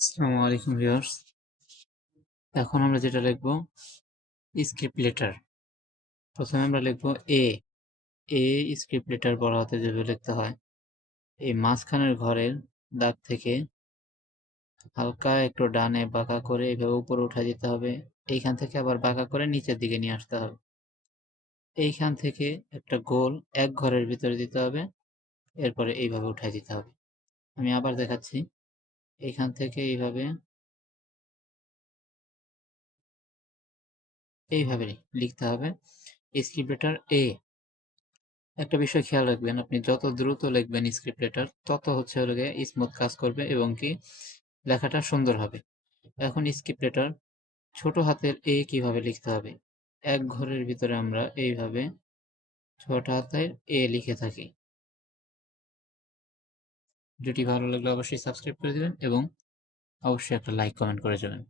আসসালামু আলাইকুম ভিউয়ার্স। এখন আমরা যেটা লিখব স্ক্রিপ্ট লেটার। প্রথমে আমরা লিখব এ। এ স্ক্রিপ্ট লেটার বড় হাতে যেভাবে লিখতে হয়, এই মাঝখানের ঘরের দাগ থেকে হালকা একটু ডানে বাঁকা করে এইভাবে উপরে উঠে দিতে হবে। এইখান থেকে আবার বাঁকা করে নিচের দিকে নিয়ে আসতে হবে। এইখান থেকে একটা গোল এক ঘরের ভিতরে দিতে হবে, এরপরে এইভাবে উঠাই দিতে হবে। আমি আবার দেখাচ্ছি। এইখান থেকে এইভাবে লিখতে হবে স্ক্রিপ্ট লেটার এ। একটা বিষয় খেয়াল রাখবেন, আপনি যত দ্রুত লিখবেন স্ক্রিপ্ট লেটার তত হচ্ছে হলো গিয়ে স্মুথ কাজ করবে এবং কি লেখাটা সুন্দর হবে। এখন স্ক্রিপ্ট লেটার ছোট হাতের এ কিভাবে লিখতে হবে, এক ঘরের ভিতরে আমরা এইভাবে ছোট হাতের এ লিখে থাকি। ভিডিওটি ভালো লাগলে অবশ্যই সাবস্ক্রাইব করে দিবেন এবং অবশ্যই একটা লাইক কমেন্ট করে যাবেন।